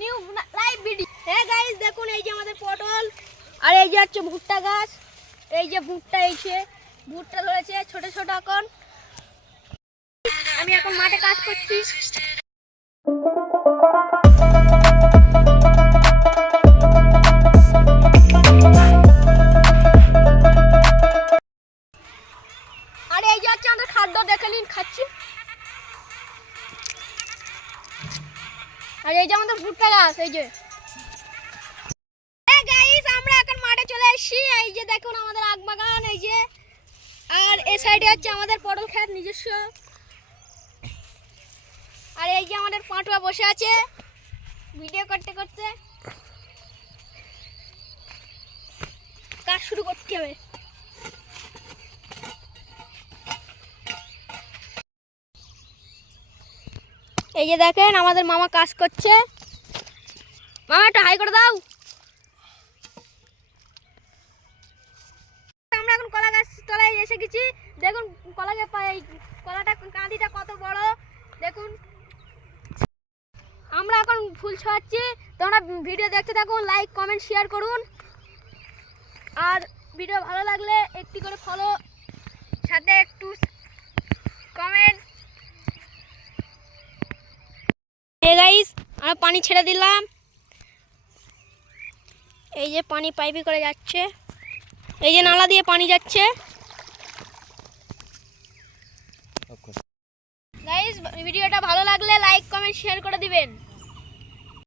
New live video হ্যাঁ guys দেখুন এই যে আমাদের পটল, আর এই যে হচ্ছে ভুট্টা গাছ। এই যে ভুট্টা এইছে ভুট্টা ধরেছে ছোট ছোট এখন। আমি এখন মাঠে কাজ করছি। আর এই যে হচ্ছে আমাদের খাদ্য, দেখে নিন, খাচ্ছি। আর এই যে আমাদের ভুট্টা গাছ এই যে। গাইস আমরা এখন মাঠে চলে এসেছি। এই যে দেখুন আমাদের আগ এই যে। আর এই সাইডে হচ্ছে আমাদের পটল ক্ষেত নিজস্ব। আর এই যে আমাদের পাঁটুয়া বসে আছে ভিডিও করতে করতে। কাজ শুরু করতে হবে। এই যে দেখেন, আমাদের মামা কাজ করছে। মামা, একটু হাই করে দাও। আমরা এখন কলা গাছ তলায় এসে গেছি। দেখুন, কলা গাছ কলাটা, কাঁদিটা কত বড়। দেখুন। আমরা এখন ফুল ছোঁয়াচ্ছি। তোমরা ভিডিও দেখতে থাকুন লাইক কমেন্ট শেয়ার করুন। আর ভিডিও ভালো লাগলে একটি করে ফলো সাথে একটু কমেন্ট হে গাইস আমরা পানি ছেড়ে দিলাম। এই যে পানি পাইপি করে যাচ্ছে। এই যে নালা দিয়ে পানি যাচ্ছে। গাইস ভিডিওটা ভালো লাগলে লাইক কমেন্ট শেয়ার করে দিবেন।